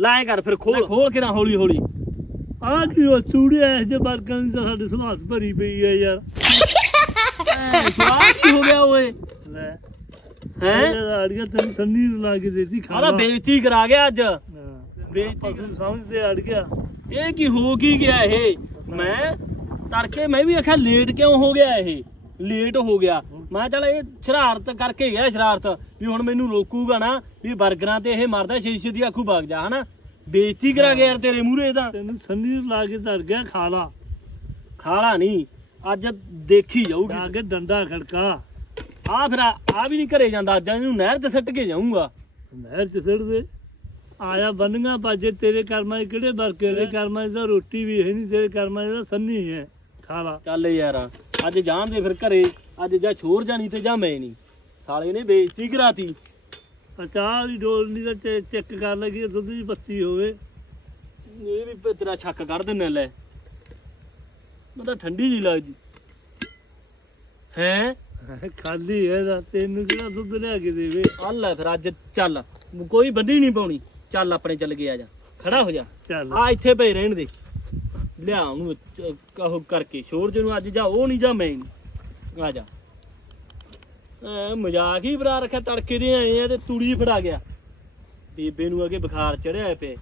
ਲਾਏ ਕਰ ਫਿਰ ਖੋਲ। ਖੋਲ ਕੇ ਨਾ ਹੌਲੀ ਹੌਲੀ। ਆ ਕੀ ਉਹ ਚੂੜਿਆ ਇਸ ਦੇ ਵਰਗਾਂ ਦੀ ਤਾਂ ਸਾਡੇ ਸਮਾਸ ਭਰੀ ਪਈ ਹੈ ਯਾਰ। ਜਵਾਬ ਕੀ ਹੋ ਗਿਆ ਓਏ? ਲੈ। ਹੈ? ਆੜੀਆਂ ਤੈਨੂੰ ਸੰਨੀ ਨੂੰ ਲਾ ਕੇ ਦੇਤੀ ਖਾ ਆਦਾ ਬੇਇੱਜ਼ਤੀ ਕਰਾ ਗਿਆ ਅੱਜ। ਬੇਇੱਜ਼ਤੀ ਸਮਝਦੇ ਅੜ ਗਿਆ ਇਹ ਕੀ ਹੋ ਕੀ ਗਿਆ ਇਹ? ਮੈਂ ਤੜਕੇ ਮੈਂ ਵੀ ਆਖਿਆ ਲੇਟ ਕਿਉਂ ਹੋ ਗਿਆ ਇਹ? ਲੇਟ ਹੋ ਗਿਆ। ਮੈਂ ਚੱਲ ਇਹ ਸ਼ਰਾਰਤ ਕਰਕੇ ਗਿਆ ਸ਼ਰਾਰਤ ਵੀ ਹੁਣ ਮੈਨੂੰ ਰੋਕੂਗਾ ਨਾ ਵੀ 버ਗਰਾਂ ਤੇ ਇਹ ਮਰਦਾ ਸ਼ੀਸ਼ੇ ਦੀ ਆਖੂ ਵਗ ਜਾ ਹਨਾ? ਬੇਇੱਜ਼ਤੀ ਕਰਾ ਗਿਆ ਯਾਰ ਤੇਰੇ ਮੂਹਰੇ ਤਾਂ। ਤੈਨੂੰ ਸੰਨੀ ਲਾ ਕੇ ਧਰ ਗਿਆ ਖਾ ਲਾ ਖਾਲਾ ਨਹੀਂ ਅੱਜ ਦੇਖੀ ਜਾਊਗੀ। ਜਾ ਕੇ ਡੰਡਾ ਖੜਕਾ। ਆ ਫਿਰ ਆ ਆ ਵੀ ਨਹੀਂ ਘਰੇ ਜਾਂਦਾ ਅੱਜ ਇਹਨੂੰ ਨਹਿਰ ਤੇ ਸੱਟ ਕੇ ਜਾਊਂਗਾ। ਨਹਿਰ ਚ ਸਿੱਟ ਦੇ। ਆਇਆ ਬੰਨਗਾ ਬਾਜੇ ਤੇਰੇ ਕਰਮਾਂ 'ਚ ਕਿਹੜੇ ਬਰਕੇ ਦੇ ਕਰਮਾਂ ਤਾਂ ਰੋਟੀ ਵੀ ਹੈ ਨਹੀਂ ਤੇਰੇ ਕਰਮਾਂ ਤਾਂ ਸੰਨੀ ਹੈ ਖਾ ਲਾ ਚੱਲ ਯਾਰ। ਅੱਜ ਜਾਣ ਦੇ ਫਿਰ ਘਰੇ ਅੱਜ ਜਾਂ ਛੋਰ ਜਾਣੀ ਤੇ ਜਾਂ ਮੈਂ ਨਹੀਂ। ਸਾਲੇ ਨੇ ਬੇਇੱਜ਼ਤੀ ਕਰਾਤੀ। ਚਾਹ ਵਾਲੀ ਡੋਲ ਨਹੀਂ ਤਾਂ ਚੈ- ਚੈੱਕ ਕਰ ਲਗੀ ਦੁੱਧ ਦੀ ਬੱਤੀ ਹੋਵੇ। ਇਹ ਵੀ ਪ- ਤੇਰਾ ਛੱਕ ਕੱਢ ਦਿੰਨੇ ਲੈ। ਮੈਂ ਤਾਂ ਠੰਡੀ ਨਹੀਂ ਲੱਗਦੀ। ਹੈ? ਖਾਲੀ ਹੈ ਦਾ ਤੈਨੂੰ ਕਿਹੜਾ ਦੁੱਧ ਲਿਆ ਕੇ ਦੇਵੇ? ਆ ਲੈ ਫਿਰ ਅੱਜ ਚੱਲ। ਕੋਈ ਬੰਦੀ ਨਹੀਂ ਪਾਉਣੀ। ਚੱਲ ਆਪਣੇ ਚੱਲ ਗਿਆ ਜਾ। ਖੜਾ ਹੋ ਜਾ। ਚੱਲ। ਆ ਇੱਥੇ ਪਏ ਰਹਿਣ ਦੇ। ਲਿਆ ਉਹਨੂੰ ਚ- ਕਹੋ ਕਰਕੇ ਸ਼ੋਰ ਜਿਹਨੂੰ ਅੱਜ ਜਾ, ਉਹ ਨਹੀਂ ਜਾ ਮੈਂ ਨਹੀਂ। ਆ ਜਾ। ਐ ਮਜ਼ਾਕ ਹੀ ਬਣਾ ਰੱਖਿਆ, ਤੜਕੇ ਦੇ ਆਏ ਆ ਤੇ ਤੂੜੀ ਫੜਾ ਗਿਆ। ਬੀਬੇ ਨੂੰ ਅਗੇ ਬੁਖਾਰ ਚੜਿਆ ਪਿਆ।